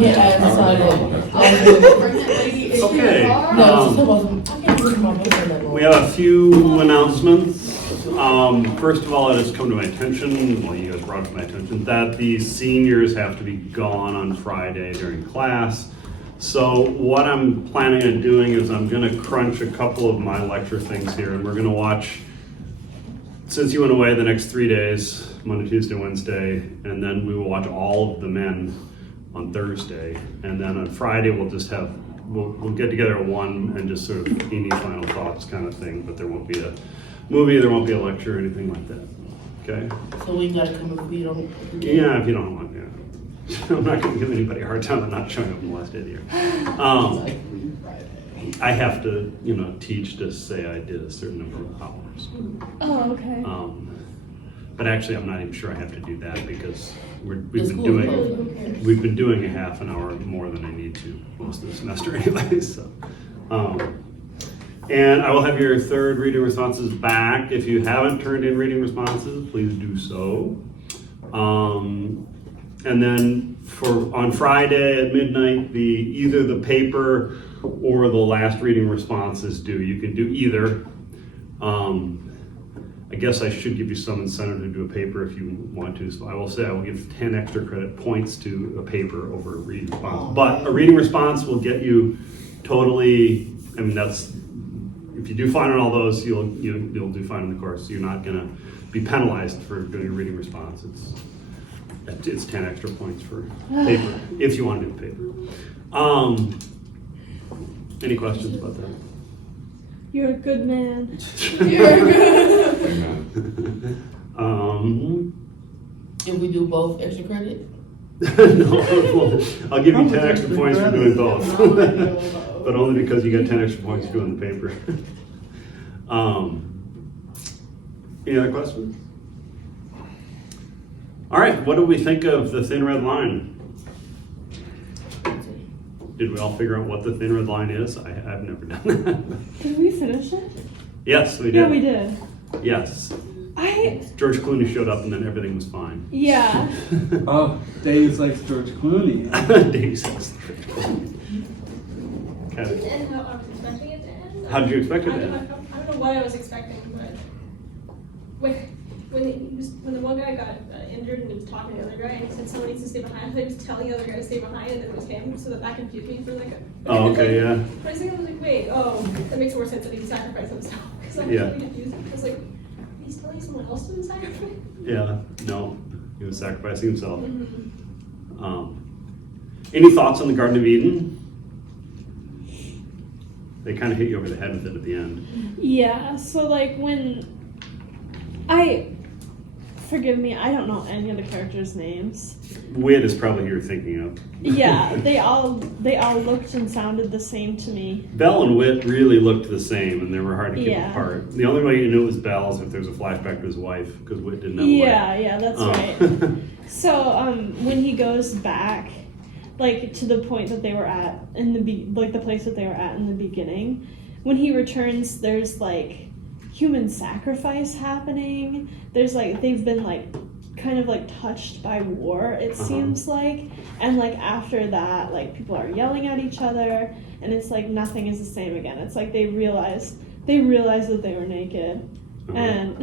Yeah, I decided. Okay. No, it wasn't. I can't do my makeup that We have a few announcements. First of all, it has come to my attention, well, you guys brought it to my attention, that the seniors have to be gone on Friday during class. So what I'm planning on doing is I'm gonna crunch a couple of my lecture things here, and we're gonna watch, since you went away the next 3 days, Monday, Tuesday, Wednesday, and then we will watch all of the men on Thursday. And then on Friday, we'll just have, we'll get together at 1 and just sort of any final thoughts kind of thing, but there won't be a movie, there won't be a lecture or anything like that, okay? So we gotta come if we don't. Yeah, if you don't want, yeah. I'm not gonna give anybody a hard time on not showing up on the last day of the year. I have to, teach to say I did a certain number of hours. Oh, okay. But actually, I'm not even sure I have to do that because we've The been school doing closed. we've been doing a half an hour more than I need to most of the semester anyway. So, and I will have your third reading responses back. If you haven't turned in reading responses, please do so. And then on Friday at midnight, either the paper or the last reading response is due. You can do either. I guess I should give you some incentive to do a paper if you want to. So I will say I will give 10 extra credit points to a paper over a reading response. But a reading response will get you totally, that's, if you do fine on all those, you'll do fine in the course. You're not gonna be penalized for doing a reading response. It's 10 extra points for paper, if you want to do the paper. Any questions about that? You're a good man. If we do both extra credit? No, I'll give you 10 extra points for doing both. But only because you got 10 extra points for doing the paper. Any other questions? All right, what do we think of the thin red line? Did we all figure out what the thin red line is? I've never done that. Did we finish it? Yes, we did. Yeah, we did. Yes. I George Clooney showed up and then everything was fine. Yeah. Oh, Dave likes George Clooney. Dave says George Clooney. Okay. And how I was expecting it to end. How did you expect it to I end? don't know what I was expecting, but when the one guy got injured and he was talking to the other guy and he said someone needs to stay behind, he was telling the other guy to stay behind and then it was him, so that confused me for like a. Oh, okay, yeah. But I was like, wait, that makes more sense that he sacrificed himself. Because I was Yeah. really confused. I was like, he's telling someone else to sacrifice? Yeah, no, he was sacrificing himself. Mm-hmm. Any thoughts on the Garden of Eden? They kind of hit you over the head with it at the end. Yeah, so like when forgive me, I don't know any of the characters' names. Wit is probably who you're thinking of. Yeah, they all looked and sounded the same to me. Belle and Wit really looked the same, and they were hard to keep Yeah. apart. The only way you knew it was Belle is if there's a flashback to his wife, because Wit didn't have a Yeah, that's wife. right. So when he goes back, like to the point that they were at in the place that they were at in the beginning, when he returns, there's like human sacrifice happening. There's like they've been like kind of like touched by war, it seems like, and like after that, like people are yelling at each other, and it's like nothing is the same again. It's like they realized that they were naked, and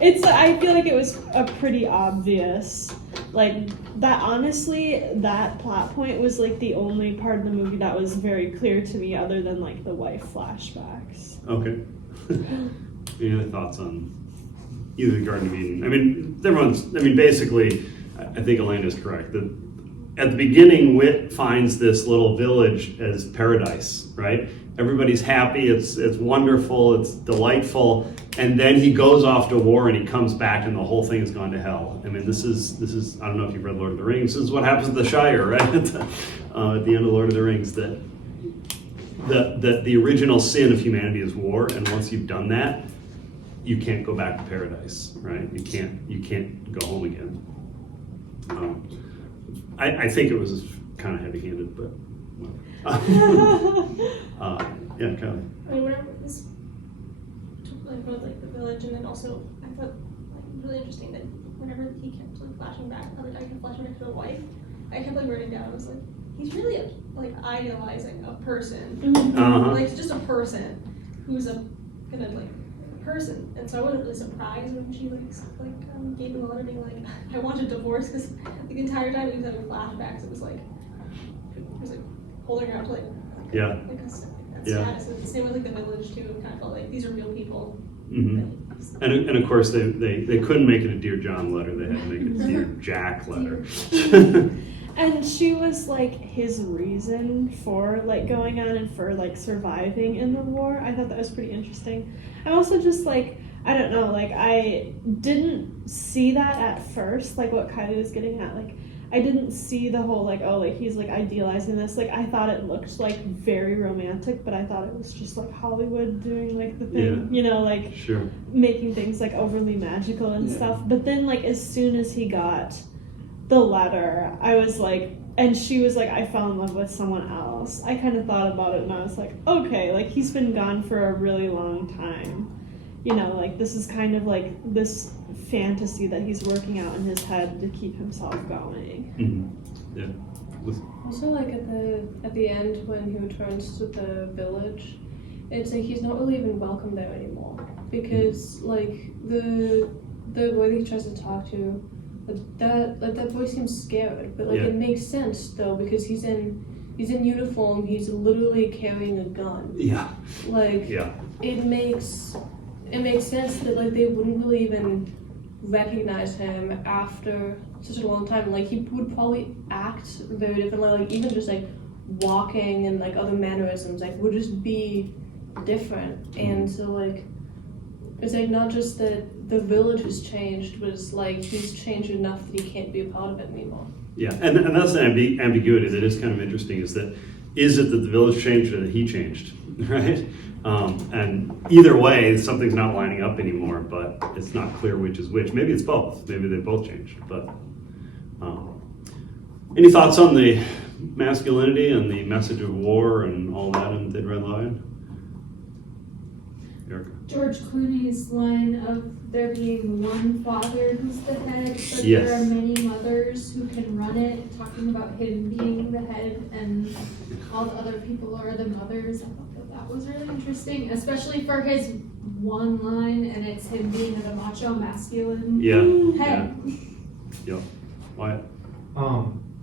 it's I feel like it was a pretty obvious like that. Honestly, that plot point was like the only part of the movie that was very clear to me, other than like the wife flashbacks. Okay. Any other thoughts on either the Garden of Eden? Basically, I think Elaine is correct. At the beginning, Wit finds this little village as paradise, right? Everybody's happy, it's wonderful, it's delightful, and then he goes off to war and he comes back and the whole thing has gone to hell. I mean, this is I don't know if you've read Lord of the Rings, this is what happens to the Shire, right? At the end of Lord of the Rings, that the original sin of humanity is war, and once you've done that, you can't go back to paradise, right? You can't go home again. I think it was kind of heavy-handed, but yeah, kind of. I mean, whenever this took like the village, and then also I thought like really interesting that whenever he kept like flashing back, the other guy kept flashing back to the wife, I kept like writing down, I was like, he's really like idealizing a person. Uh-huh. Like just a person who's a person. And so I wasn't really surprised when she gave him a letter being like, I want a divorce, because the entire time he was having flashbacks, it was like holding her up to Yeah. like a Yeah. status. And the same with like the village too. It kind of felt like these are real people. Mm-hmm. And of course they couldn't make it a Dear John letter. They had to make it a Dear Jack letter. And she was like his reason for like going on and for like surviving in the war. I thought that was pretty interesting. I also just like, I don't know, like I didn't see that at first, like what Kylie was getting at. Like I didn't see the whole like, oh, like he's like idealizing this. Like I thought it looked like very romantic, but I thought it was just like Hollywood doing like the thing, you know, like Sure. making things like overly magical and Yeah. stuff. But then like as soon as he got the letter, I was like, and she was like, I fell in love with someone else. I kind of thought about it and I was like, okay, like he's been gone for a really long time. You know, like this is kind of like this fantasy that he's working out in his head to keep himself going. Mm-hmm. Yeah. Also, like at the end when he returns to the village, it's like he's not really even welcome there anymore, because like the boy that he tries to talk to, that boy seems scared, but like Yeah. it makes sense though, because he's in uniform, he's literally carrying a gun. Yeah. Like Yeah. it makes sense that like they wouldn't really even recognize him after such a long time. Like he would probably act very differently, like even just like walking and like other mannerisms like would just be different. And so like it's like not just that the village has changed, but it's like he's changed enough that he can't be a part of it anymore. Yeah, and that's the ambiguity that is kind of interesting, is it that the village changed or that he changed, right? And either way, something's not lining up anymore, but it's not clear which is which. Maybe it's both. Maybe they both changed. But any thoughts on the masculinity and the message of war and all that in Thin Red Line? Erica? George Clooney's line of there being one father who's the head, but Yes. there are many mothers who can run it, talking about him being the head and all the other people are the mothers. I thought that was really interesting, especially for his one line, and it's him being the macho masculine Yeah. head. Yep. Wyatt?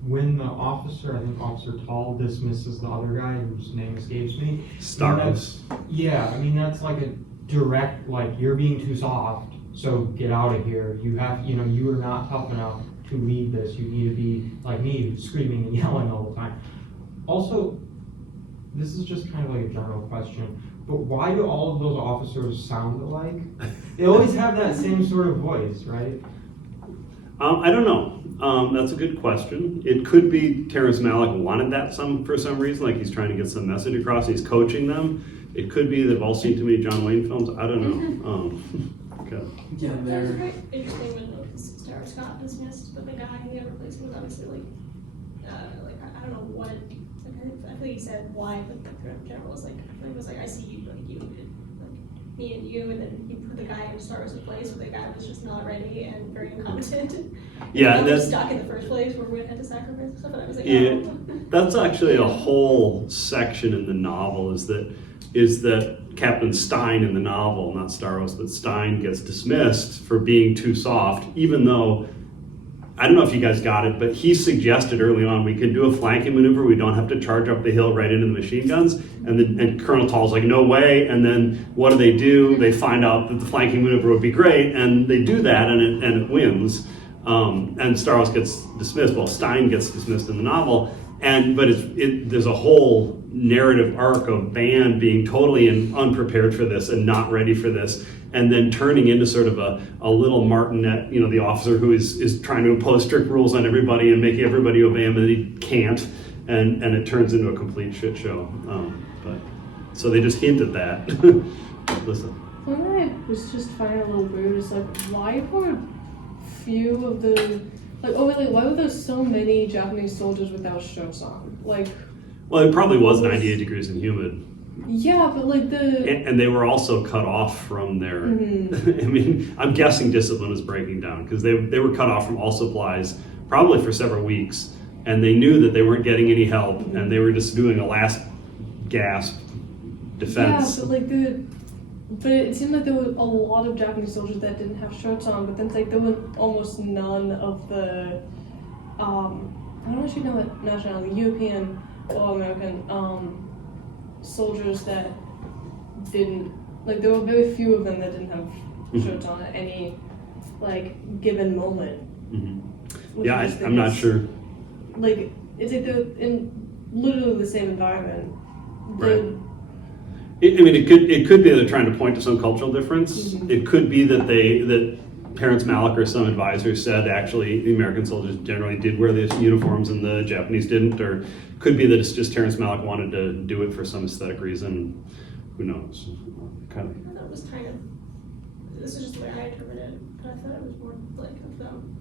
When the officer, I think Officer Tall, dismisses the other guy whose name escapes me. Staros. Yeah, I mean that's like a direct, like you're being too soft, so get out of here. You have, you are not tough enough to lead this. You need to be like me, screaming and yelling all the time. Also, this is just kind of like a general question, but why do all of those officers sound alike? They always have that same sort of voice, right? I don't know. That's a good question. It could be Terrence Malick wanted that for some reason, like he's trying to get some message across. He's coaching them. It could be they've all seen too many John Wayne films. I don't know. Okay. Yeah, That was they're very interesting when the Star got dismissed, but the guy who had replaced him was obviously I don't know what. I think he said why, but the general was like, I see you, me and you, and then he put the guy in Star Wars' place, where the guy was just not ready and very incompetent. Yeah, and that's stuck in the first place where we had to sacrifice and stuff. And I was like, Yeah. oh. That's actually a whole section in the novel. Is that Captain Stein in the novel, not Staros, but Stein gets dismissed for being too soft, even though. I don't know if you guys got it, but he suggested early on we could do a flanking maneuver. We don't have to charge up the hill right into the machine guns. And Colonel Tall's like, no way. And then what do? They find out that the flanking maneuver would be great, and they do that, and it wins. And Staros gets dismissed. Well, Stein gets dismissed in the novel, but there's a whole narrative arc of Band being totally unprepared for this and not ready for this, and then turning into sort of a little martinet, the officer who is trying to impose strict rules on everybody and making everybody obey him, and he can't, and it turns into a complete shit show. But so they just hint at that. Listen. One thing I was just finding a little weird is like, why were few of the why were there so many Japanese soldiers without shirts on? Like, Well, it probably was 98 degrees and humid. yeah, but like And they were also cut off from their. Mhm. I mean, I'm guessing discipline is breaking down because they were cut off from all supplies probably for several weeks, and they knew that they weren't getting any help, and they were just doing a last gasp defense. Yeah, but it seemed like there were a lot of Japanese soldiers that didn't have shirts on, but then it's like there were almost none of the I don't actually know what nationality, European or American soldiers that didn't, like there were very few of them that didn't have shirts on at any like given moment. Mm-hmm. Yeah, I'm not sure. Like it's like they're in literally the same environment. Right. It could be they're trying to point to some cultural difference. Mm-hmm. It could be that Terrence Malick or some advisor said actually the American soldiers generally did wear the uniforms and the Japanese didn't, or could be that it's just Terrence Malick wanted to do it for some aesthetic reason. Who knows? Kind of. I thought it was kind of, this is just the way I interpreted it, but I thought it was more like of them,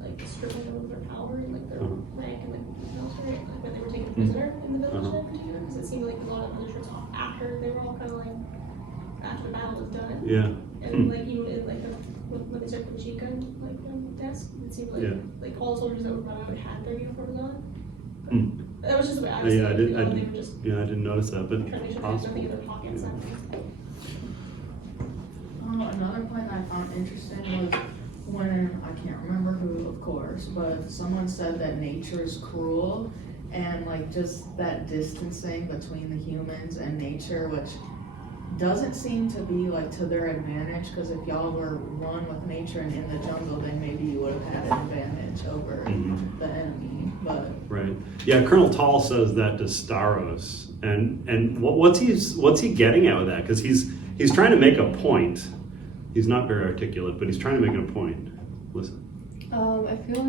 like stripping them of their power and like their rank and like military, like when they were taken prisoner in the village in particular, because it seemed like a lot of other shirts off after they were all kind of like, after the battle was done. Yeah. And like even in like the, when they started the machine gun like desk, it seemed like like all the soldiers that were brought out had their uniforms on. But that was just the way I was Yeah, I thinking, did. they were just I didn't notice that, but trying to make sure there's nothing in their pockets. Another point I found interesting was when, I can't remember who, of course, but someone said that nature is cruel, and like just that distancing between the humans and nature, which doesn't seem to be like to their advantage, because if y'all were one with nature and in the jungle, then maybe you would have had an advantage over the enemy. But right, yeah, Colonel Tall says that to Staros, and what's he getting at with that? Because he's trying to make a point. He's not very articulate, but he's trying to make a point. Listen. I feel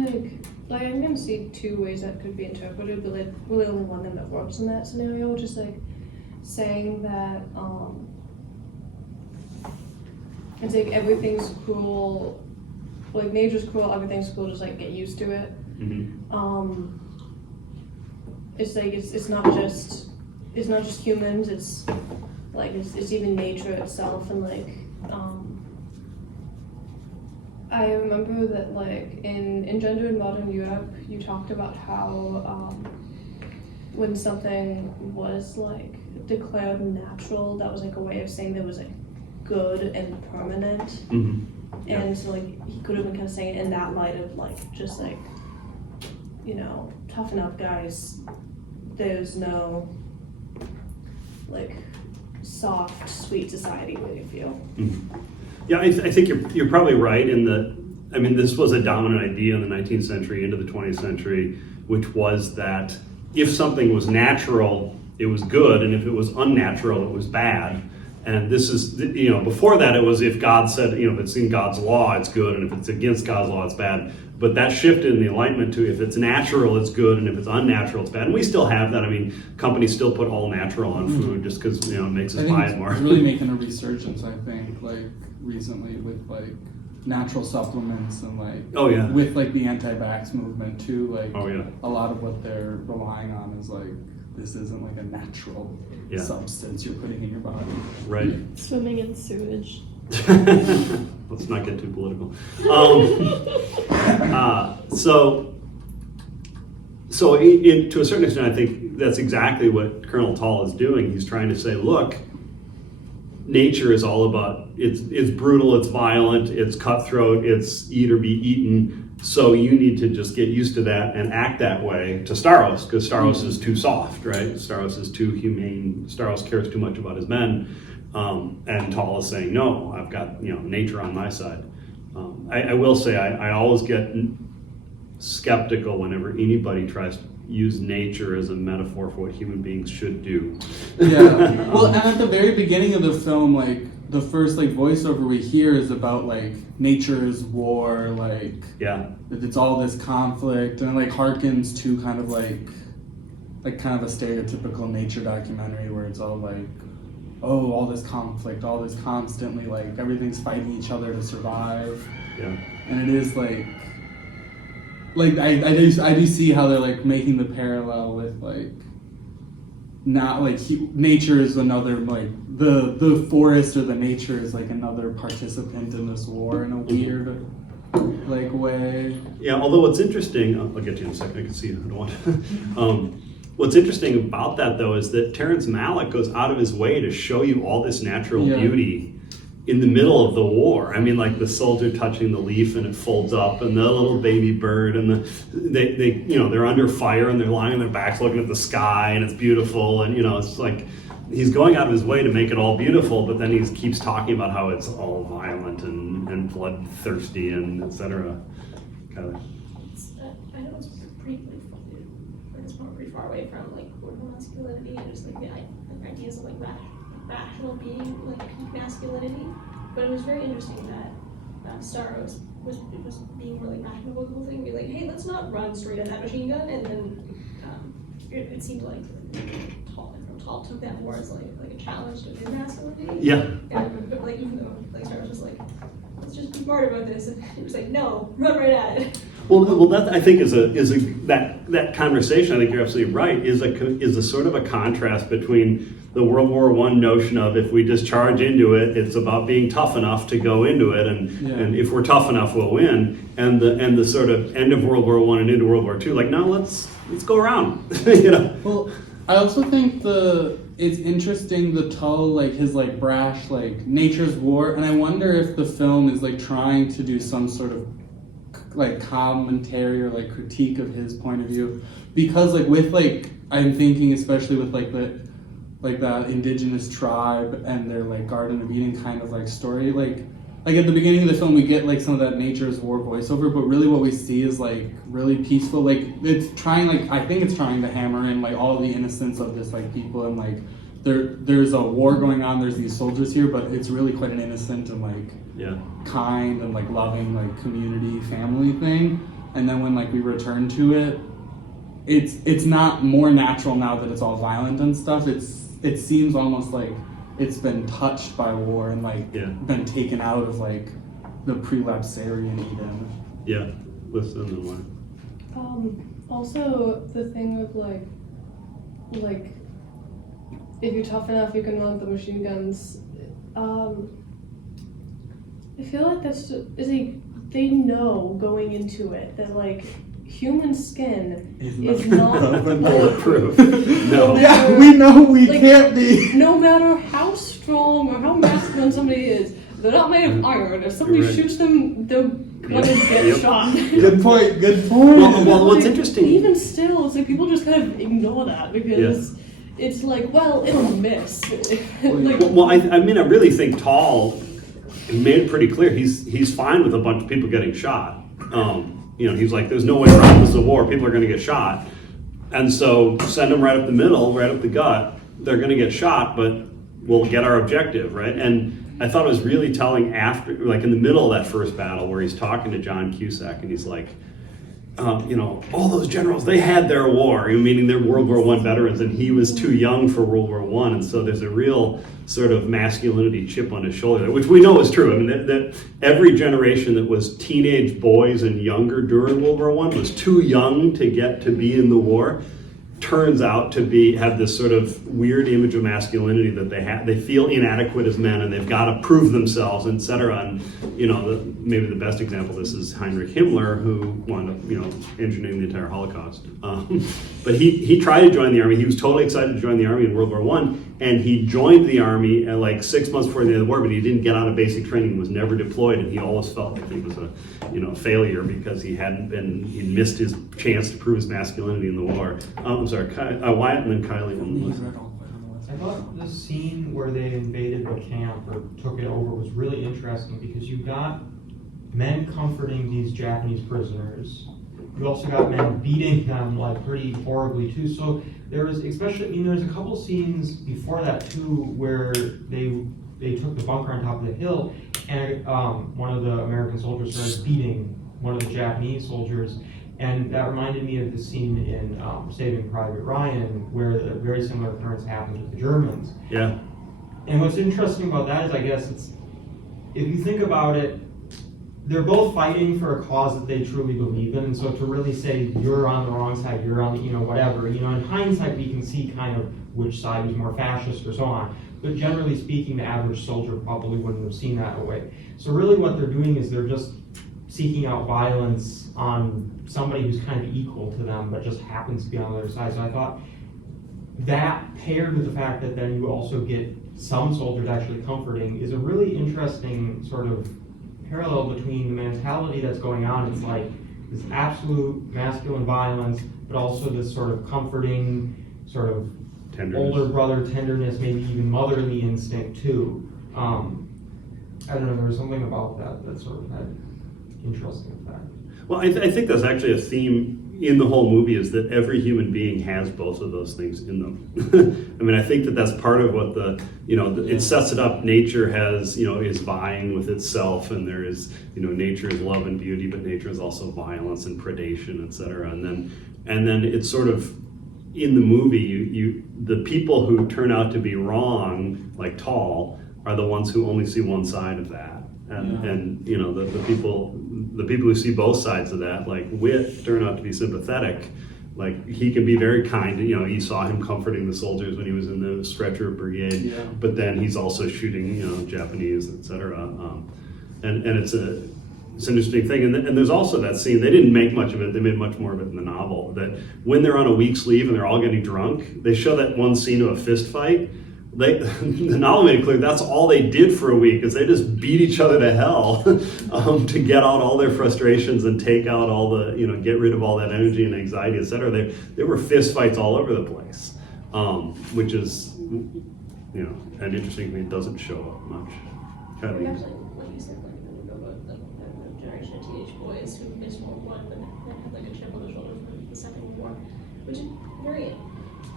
like I'm gonna see two ways that could be interpreted, but like really only one of them that works in that scenario, which is like saying that it's like everything's cruel, like nature's cruel, everything's cruel, just like get used to it. Mm-hmm. It's like it's not just humans, it's like it's even nature itself, and like I remember that like in Gender in Modern Europe, you talked about how when something was like declared natural, that was like a way of saying that it was like good and permanent. Mm-hmm. And so like he could have been kind of saying it in that light of like just like, you know, toughen up guys, there's no like soft sweet society where you feel. Mm-hmm. Yeah, I think you're probably right in that. I mean, this was a dominant idea in the 19th century into the 20th century, which was that if something was natural, it was good, and if it was unnatural, it was bad. And this is, you know, before that it was if God said, you know, if it's in God's law, it's good, and if it's against God's law, it's bad. But that shifted in the Enlightenment to if it's natural, it's good, and if it's unnatural, it's bad. And we still have that. I mean, companies still put all natural on food just because, you know, it makes us buy it more. It's really making a resurgence, I think, like recently with like natural supplements and like with like the anti-vax movement too. Like a lot of what they're relying on is like this isn't like a natural substance you're putting in your body. Right. Swimming in sewage. Let's not get too political. So to a certain extent, I think that's exactly what Colonel Tall is doing. He's trying to say, look, nature is all about, it's brutal, it's violent, it's cutthroat, it's eat or be eaten. So you need to just get used to that and act that way to Staros, because Staros is too soft, right? Staros is too humane. Staros cares too much about his men. And Tall is saying, no, I've got, you know, nature on my side. I will say I always get skeptical whenever anybody tries to use nature as a metaphor for what human beings should do. Yeah. Well, and at the very beginning of the film, like the first like voiceover we hear is about like nature's war, like it's all this conflict, and it like harkens to kind of like kind of a stereotypical nature documentary where it's all like, oh, all this conflict, all this constantly like everything's fighting each other to survive. Yeah. And it is like I do see how they're like making the parallel with like not like nature is another like the forest or the nature is like another participant in this war in a weird like way. Yeah, although what's interesting, I'll get to you in a second, I can see you, I don't want to. What's interesting about that, though, is that Terrence Malick goes out of his way to show you all this natural beauty in the middle of the war. I mean, like the soldier touching the leaf and it folds up, and the little baby bird, and they they're under fire and they're lying on their backs looking at the sky, and it's beautiful, and it's like he's going out of his way to make it all beautiful, but then he keeps talking about how it's all violent and bloodthirsty and etc. Kyler. I know it's pretty far away from like ordinal masculinity and just like the ideas of like rational being, like peak masculinity. But it was very interesting that Star was being more like rational about the whole thing, be like, hey, let's not run straight at that machine gun, and then it seemed like Tall took that more as like a challenge to his masculinity. Yeah. But like even though like Star was just like, let's just be smart about this, and it was like, no, run right at it. Well, that I think is that conversation. I think you're absolutely right. Is a sort of a contrast between the World War I notion of if we just charge into it, it's about being tough enough to go into it, and if we're tough enough, we'll win. And the sort of end of World War I and into World War II, like no, let's go around. Well, I also think it's interesting the Tull, like his like brash like nature's war, and I wonder if the film is like trying to do some sort of like commentary or like critique of his point of view, because like with like I'm thinking especially with like the indigenous tribe and their like Garden of Eden kind of like story, like at the beginning of the film we get like some of that nature's war voiceover, but really what we see is like really peaceful, like it's trying, like I think it's trying to hammer in like all the innocence of this like people, and like there's a war going on, there's these soldiers here, but it's really quite an innocent and like kind and like loving like community family thing. And then when like we return to it, it's not more natural now that it's all violent and stuff. It seems almost like it's been touched by war and like been taken out of like the prelapsarian Eden. Yeah, listen and why. Also the thing of like if you're tough enough, you can run the machine guns. I feel like that's just, they know going into it that like human skin is not bulletproof. No. Yeah, we know we like, can't be. No matter how strong or how masculine somebody is, they're not made of iron. If somebody shoots them, they're gonna get shot. Good point. Well, what's interesting? Even still, it's like people just kind of ignore that because it's like, well, it'll miss. Like, well, I mean, I really think Tall made it pretty clear he's fine with a bunch of people getting shot. He's like, there's no way around this is a war. People are going to get shot, and so send them right up the middle, right up the gut. They're going to get shot, but we'll get our objective, right? And I thought it was really telling after, like in the middle of that first battle, where he's talking to John Cusack, and he's like, all those generals, they had their war, meaning they're World War I veterans, and he was too young for World War I, and so there's a real sort of masculinity chip on his shoulder, which we know is true. I mean, that every generation that was teenage boys and younger during World War I was too young to get to be in the war. Turns out to have this sort of weird image of masculinity that they feel inadequate as men, and they've got to prove themselves, etc. And maybe the best example of this is Heinrich Himmler, who wound up engineering the entire Holocaust. But he tried to join the army. He was totally excited to join the army in World War I, and he joined the army at like 6 months before the end of the war, but he didn't get out of basic training, was never deployed, and he always felt like he was a failure because he'd missed his chance to prove his masculinity in the war. I'm sorry, Wyatt and then Kylie. I thought the scene where they invaded the camp or took it over was really interesting because you got men comforting these Japanese prisoners. You also got men beating them like pretty horribly too. So there was there's a couple scenes before that too where they took the bunker on top of the hill, and one of the American soldiers started beating one of the Japanese soldiers. And that reminded me of the scene in Saving Private Ryan, where a very similar occurrence happened with the Germans. Yeah. And what's interesting about that is, I guess, if you think about it, they're both fighting for a cause that they truly believe in. And so to really say you're on the wrong side, you're on the, whatever, in hindsight we can see kind of which side is more fascist or so on. But generally speaking, the average soldier probably wouldn't have seen that away. So really what they're doing is they're just seeking out violence on somebody who's kind of equal to them, but just happens to be on the other side. So I thought that, paired with the fact that then you also get some soldiers actually comforting, is a really interesting sort of parallel between the mentality that's going on. It's like this absolute masculine violence, but also this sort of comforting, sort of Tenderness. older brother tenderness, maybe even motherly instinct too. I don't know, there was something about that sort of had interesting effect. Well, I think that's actually a theme in the whole movie, is that every human being has both of those things in them. I mean, I think that that's part of what it sets it up. Nature has, is vying with itself, and there is, nature is love and beauty, but nature is also violence and predation, etc. And then it's sort of, in the movie, the people who turn out to be wrong, like Tall, are the ones who only see one side of that. And the people who see both sides of that, like Whit, turn out to be sympathetic. Like, he can be very kind. You saw him comforting the soldiers when he was in the stretcher brigade, but then he's also shooting, Japanese, etc. And it's an interesting thing. And there's also that scene, they didn't make much of it, they made much more of it in the novel, that when they're on a week's leave and they're all getting drunk, they show that one scene of a fist fight. The novel made it clear that's all they did for a week, is they just beat each other to hell to get out all their frustrations and take out all the, get rid of all that energy and anxiety, etc. There were fist fights all over the place, which is, an interesting thing. It doesn't show up much. Actually, like you said, like when you go about the generation of teenage boys who missed World War I, but had like a chip on their shoulder from the Second War, which is very,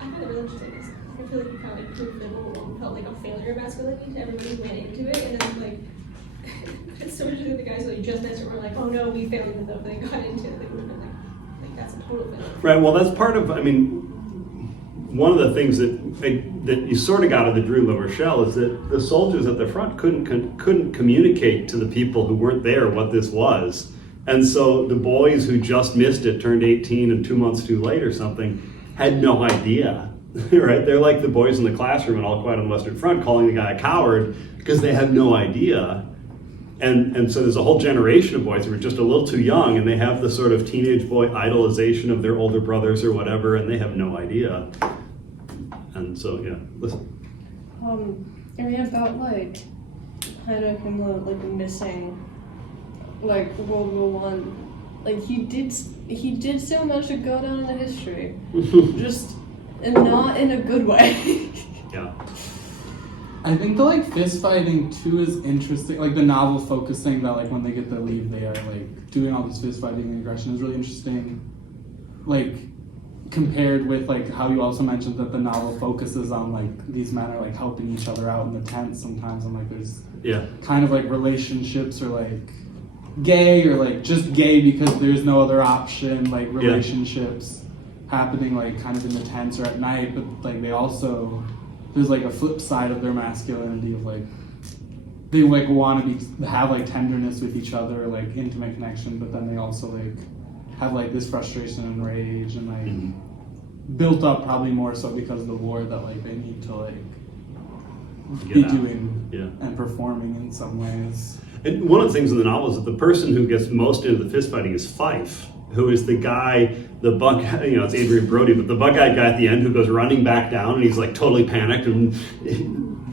I find it really interesting. I feel like you kind of like proved that World War I felt like a failure of masculinity to everybody who went into it, and then like it's so interesting that the guys who just missed it were like, oh no, we failed, even though they got into it, they would have been like that's a total failure. Right. Well, that's part of. I mean, one of the things that you sort of got out of the Drew La Rochelle is that the soldiers at the front couldn't communicate to the people who weren't there what this was, and so the boys who just missed it, turned 18 and 2 months too late or something, had no idea. Right? They're like the boys in the classroom and All Quiet on the Western Front calling the guy a coward because they had no idea. And so there's a whole generation of boys who are just a little too young, and they have the sort of teenage boy idolization of their older brothers or whatever, and they have no idea. And so, listen. And about like kind of him like missing like World War One. Like he did so much to go down in the history, just and not in a good way. Yeah. I think the like fist fighting too is interesting. Like the novel focusing that like when they get the leave, they are like doing all this fist fighting and aggression is really interesting. Like compared with like how you also mentioned that the novel focuses on like these men are like helping each other out in the tent sometimes, and like there's kind of like relationships or like gay or like just gay because there's no other option, like relationships happening like kind of in the tents or at night, but like they also there's like a flip side of their masculinity of like they like want to have like tenderness with each other, like intimate connection, but then they also like have like this frustration and rage and like built up probably more so because of the war that like they need to like be doing and performing in some ways. And one of the things in the novel is that the person who gets most into the fist fighting is Fife, who is the guy, the buck, it's Adrian Brody, but the buck-eyed guy at the end who goes running back down and he's like totally panicked, and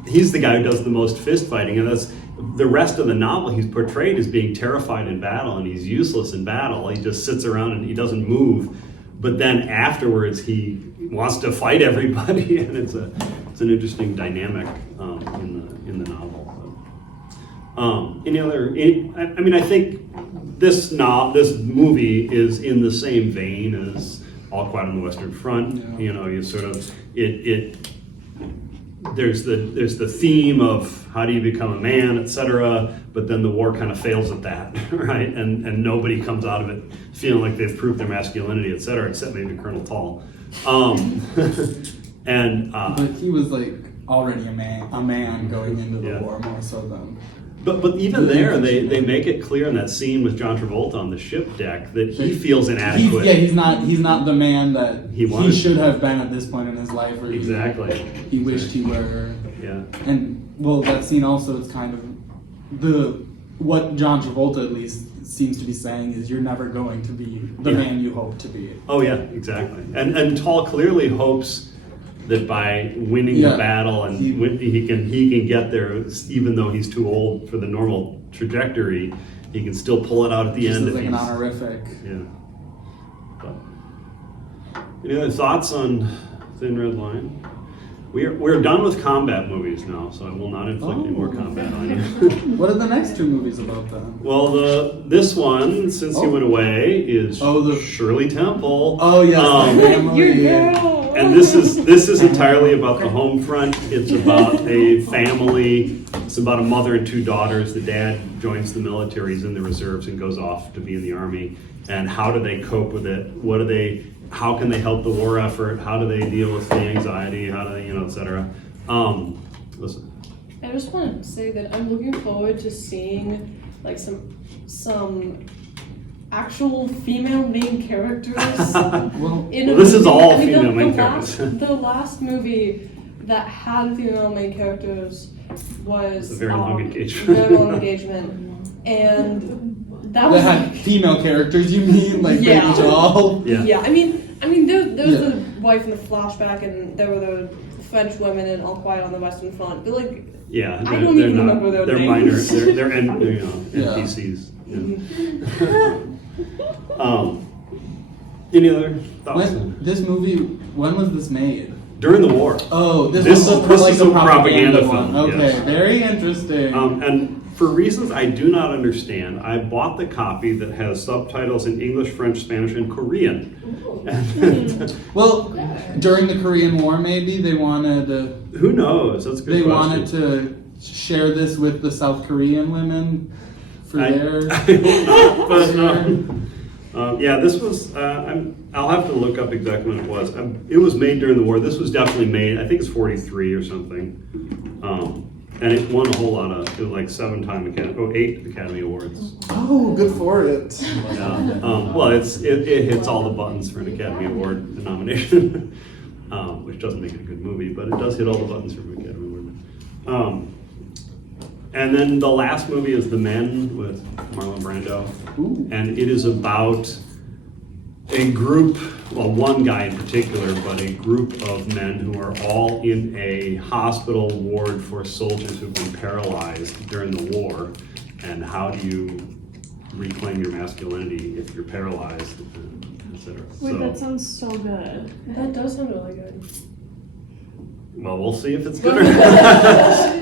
he's the guy who does the most fist fighting. And that's the rest of the novel. He's portrayed as being terrified in battle, and he's useless in battle. He just sits around and he doesn't move. But then afterwards, he wants to fight everybody, and it's an interesting dynamic in the novel. Any other? I think this movie is in the same vein as All Quiet on the Western Front. You sort of there's the theme of how do you become a man, etc. But then the war kind of fails at that, right? And nobody comes out of it feeling like they've proved their masculinity, etc. Except maybe Colonel Tall. But he was like already a man going into the war more so than. But even there, they make it clear in that scene with John Travolta on the ship deck that he feels inadequate. He's not the man that he should have been at this point in his life. Or he wished he were. Yeah. And well, that scene also is kind of what John Travolta at least seems to be saying is you're never going to be the Yeah. man you hope to be. Oh yeah, exactly. And Tall clearly hopes that by winning Yeah. the battle and he can get there, even though he's too old for the normal trajectory, he can still pull it out at the Just end. as if like an he's- honorific. Yeah. But, any other thoughts on Thin Red Line? We're done with combat movies now, so I will not inflict any more combat on you. What are the next two movies about then? Well, this one, since he went away, is the Shirley Temple. Oh yes, the family. Your girl. And this is entirely about the home front. It's about a family. It's about a mother and two daughters. The dad joins the military, he's in the reserves, and goes off to be in the army. And how do they cope with it? How can they help the war effort? How do they deal with the anxiety? How do they, et cetera? Listen. I just want to say that I'm looking forward to seeing like some actual female main characters. Well, In a this is movie. all I mean, female the main last, characters. the last movie that had female main characters was It's a very long engagement. Very long engagement, and that they was had like, female characters. You mean like Yeah. Baby Doll? Yeah. yeah. I mean, there was Yeah. the wife in the flashback, and there were the French women in All Quiet on the Western Front. But like, Yeah. I don't even remember their They're names. minor. They're Yeah. NPCs. Yeah. Any other thoughts? This movie, when was this made? During the war. Oh, this This was is a propaganda one. film, Okay, yes. very interesting. And for reasons I do not understand, I bought the copy that has subtitles in English, French, Spanish, and Korean. Well, during the Korean War, maybe they wanted Who knows? That's a good they question. wanted to share this with the South Korean women for their. I hope not, but yeah, this was. I'll have to look up exactly when it was. It was made during the war. This was definitely made. I think it's 43 or something. And it won a whole lot of. It was like 8 Academy Awards. Oh, good for it. Yeah. Well, it hits all the buttons for an Academy Award nomination, which doesn't make it a good movie, but it does hit all the buttons for an Academy Award. And then the last movie is The Men with Marlon Brando. Ooh. And it is about a group, well, one guy in particular, but a group of men who are all in a hospital ward for soldiers who've been paralyzed during the war. And how do you reclaim your masculinity if you're paralyzed, etc. Wait, that sounds so good. that does sound really good. Well, we'll see if it's good or not.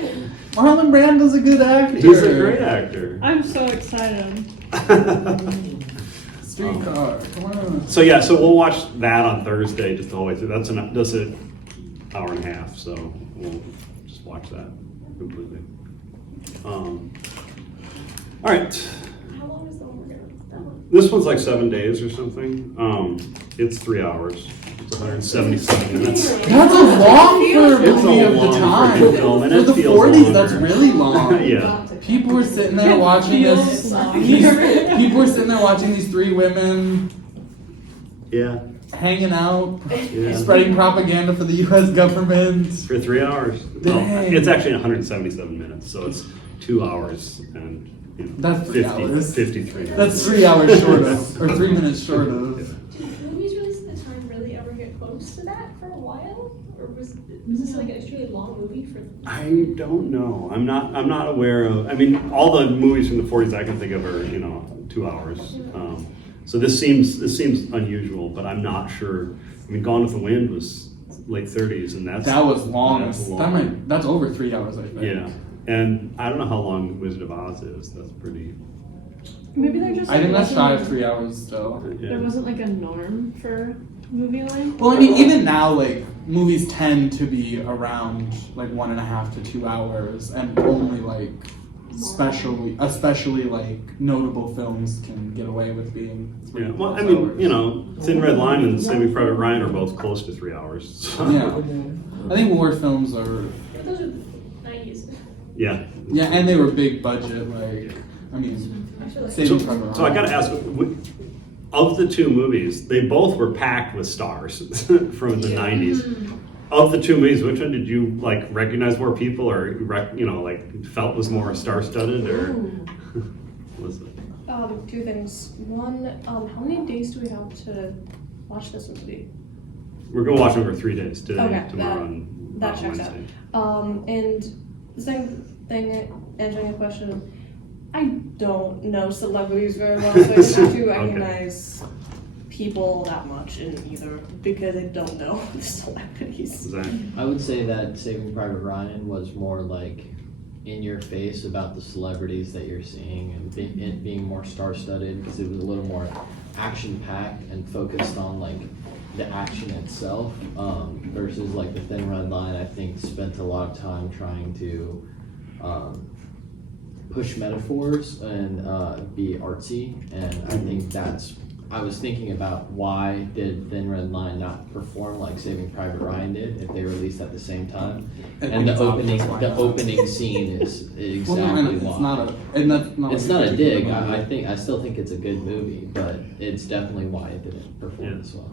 Marlon Brando's a good actor. He's a great actor. I'm so excited. Streetcar. Come on. So yeah, so we'll watch that on Thursday just the whole way through. That's an hour and a half, so we'll just watch that completely. All right, How long is the one we're gonna? That one? this one's like 7 days or something. It's 3 hours. It's 177 minutes. That's a long for a It's a movie of the long time. freaking film, and For it the feels 40s, longer. that's really long. Yeah. People were sitting there watching this. People were sitting there watching these three women Yeah. hanging out, Yeah. spreading propaganda for the U.S. government. For 3 hours. Dang. It's actually 177 minutes, so it's 2 hours and That's 3 hours. 53 minutes. That's 3 hours short of, or 3 minutes short of. Did movies released at the time really ever get close to that for a while? Or was this like an extremely long movie for? I don't know. I'm not aware of. I mean, all the movies from the 40s I can think of are 2 hours. So this seems unusual, but I'm not sure. I mean, Gone with the Wind was late 30s, and That was long. That's long. That's over 3 hours, I think. Yeah, and I don't know how long Wizard of Oz is. That's pretty. Maybe they're just. I think like, that's shy of wasn't- 3 hours still. There Yeah. wasn't like a norm for movie length. Well, I mean, even now, like, movies tend to be around, like, 1.5 to 2 hours, and only, like, especially, like, notable films can get away with being 3 Yeah. Well, I plus mean, hours. Thin Red Line and Saving Private Ryan are both close to 3 hours. So. Yeah. I think war films are, But those are the 90s. Yeah. yeah, and they were big budget, like, I mean, I feel like Saving Private Ryan. So I got to ask, of the two movies, they both were packed with stars from the 90s. Of the two movies, which one did you like recognize more people, or like felt was more star-studded, or was it? Two things. One, how many days do we have to watch this movie? We're gonna watch over 3 days, today, Okay, tomorrow, and that checks out. Wednesday. And the second thing, answering a question, I don't know celebrities very well, so I don't have to recognize people that much in either because I don't know the celebrities. Zach? I would say that Saving Private Ryan was more like in your face about the celebrities that you're seeing and it being more star-studded because it was a little more action-packed and focused on like the action itself versus like the Thin Red Line. I think spent a lot of time trying to push metaphors and be artsy, and I think I was thinking about why did Thin Red Line not perform like Saving Private Ryan did if they released at the same time? And the opening scene is exactly why. It's not a dig. I still think it's a good movie, but it's definitely why it didn't perform as well.